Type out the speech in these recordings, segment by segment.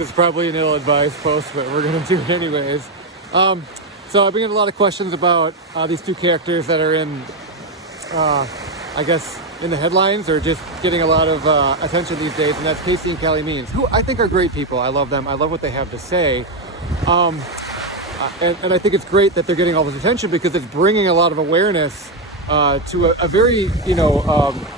It's probably an ill-advised post, but we're going to do it anyways. So I've been getting a lot of questions about these two characters that are in, I guess, in the headlines or just getting a lot of attention these days, and that's Casey and Callie Means, who I think are great people. I love them. I love what they have to say. And I think it's great that they're getting all this attention because it's bringing a lot of awareness to a very,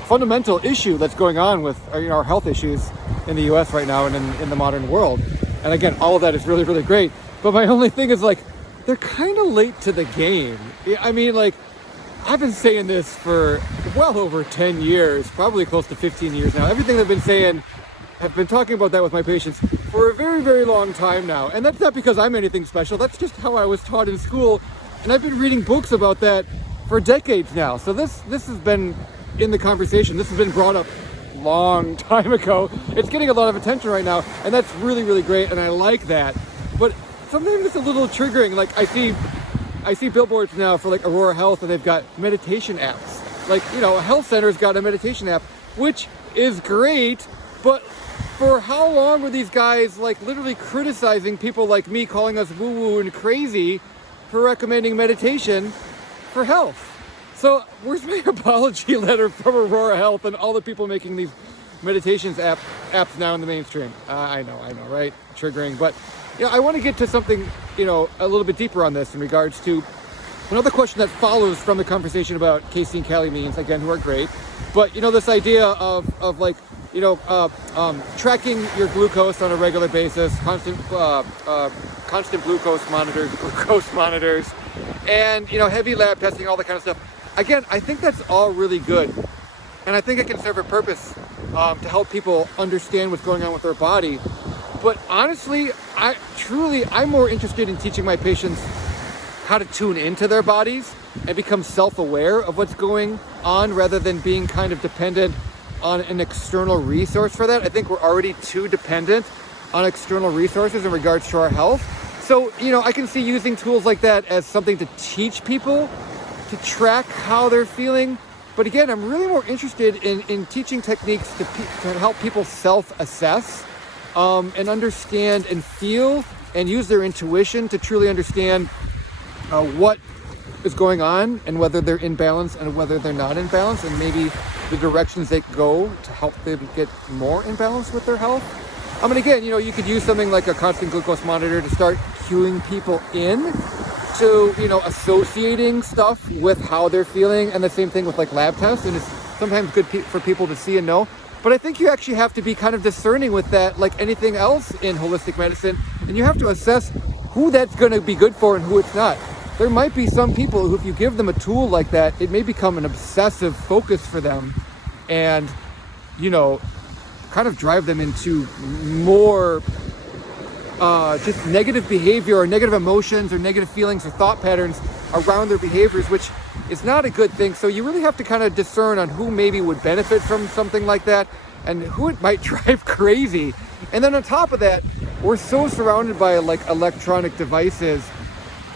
fundamental issue that's going on with our health issues in the U.S. right now and in the modern world. And again, all of that is really, really great. But my only thing is, they're kind of late to the game. I mean, I've been saying this for well over 10 years, probably close to 15 years now. Everything I've been saying, I've been talking about that with my patients for a very, very long time now. And that's not because I'm anything special. That's just how I was taught in school. And I've been reading books about that for decades now. So this has been in the conversation. This has been brought up long time ago. It's getting a lot of attention right now. And that's really, really great. And I like that. But sometimes it's a little triggering. I see billboards now for Aurora Health, and they've got meditation apps. A health center's got a meditation app, which is great, but for how long were these guys literally criticizing people like me, calling us woo-woo and crazy for recommending meditation for health? So where's my apology letter from Aurora Health and all the people making these meditations apps now in the mainstream? I know, right? Triggering, but I want to get to something, a little bit deeper on this in regards to another question that follows from the conversation about Casey and Callie Means, again, who are great. But, this idea of tracking your glucose on a regular basis, constant glucose monitors, and, heavy lab testing, all that kind of stuff. Again, I think that's all really good. And I think it can serve a purpose to help people understand what's going on with their body. But honestly, I'm more interested in teaching my patients how to tune into their bodies and become self-aware of what's going on rather than being kind of dependent on an external resource for that. I think we're already too dependent on external resources in regards to our health. So, I can see using tools like that as something to teach people to track how they're feeling. But again, I'm really more interested in teaching techniques to help people self-assess and understand and feel and use their intuition to truly understand what is going on and whether they're in balance and whether they're not in balance, and maybe the directions they go to help them get more in balance with their health. And again, you could use something like a constant glucose monitor to start cueing people in to, associating stuff with how they're feeling, and the same thing with lab tests. And it's sometimes good for people to see and know. But I think you actually have to be kind of discerning with that, like anything else in holistic medicine, and you have to assess who that's going to be good for and who it's not. There might be some people who, if you give them a tool like that, it may become an obsessive focus for them and, kind of drive them into more just negative behavior or negative emotions or negative feelings or thought patterns around their behaviors, which is not a good thing. So you really have to kind of discern on who maybe would benefit from something like that and who it might drive crazy. And then on top of that, we're so surrounded by electronic devices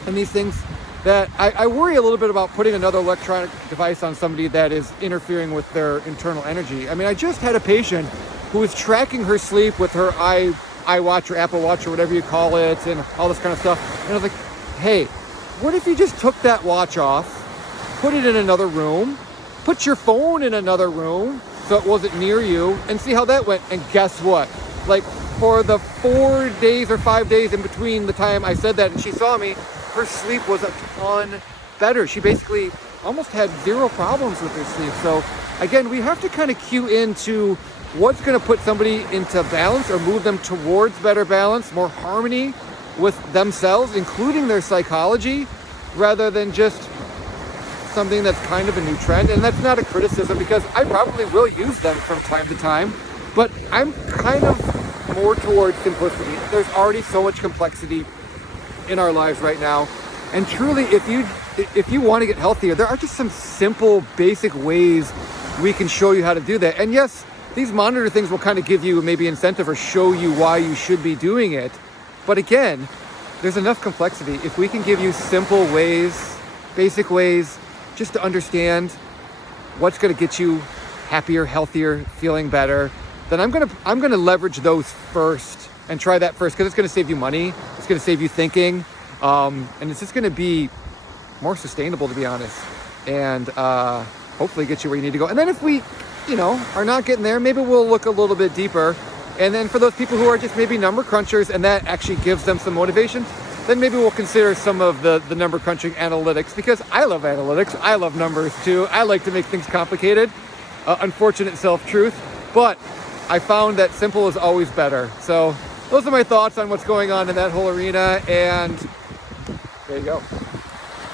and these things that I worry a little bit about putting another electronic device on somebody that is interfering with their internal energy. I just had a patient who was tracking her sleep with her iWatch or Apple Watch or whatever you call it and all this kind of stuff. And I was like, hey, what if you just took that watch off, put it in another room, put your phone in another room so it wasn't near you, and see how that went? And guess what? For the 4 days or 5 days in between the time I said that and she saw me, her sleep was a ton better. She basically almost had zero problems with her sleep. So again, we have to kind of cue into what's going to put somebody into balance or move them towards better balance, more harmony with themselves, including their psychology, rather than just something that's kind of a new trend. And that's not a criticism, because I probably will use them from time to time, but I'm kind of more towards simplicity. There's already so much complexity in our lives right now, and truly, if you want to get healthier, there are just some simple, basic ways we can show you how to do that. And yes, these monitor things will kind of give you maybe incentive or show you why you should be doing it. But again, there's enough complexity. If we can give you simple ways, basic ways, just to understand what's going to get you happier, healthier, feeling better, then I'm going to leverage those first and try that first, because it's going to save you money. It's going to save you thinking. And it's just going to be more sustainable, to be honest. And hopefully get you where you need to go. And then if we, are not getting there, maybe we'll look a little bit deeper. And then for those people who are just maybe number crunchers and that actually gives them some motivation, then maybe we'll consider some of the number crunching analytics, because I love analytics. I love numbers too. I like to make things complicated. Unfortunate self-truth. But I found that simple is always better. So those are my thoughts on what's going on in that whole arena. And there you go.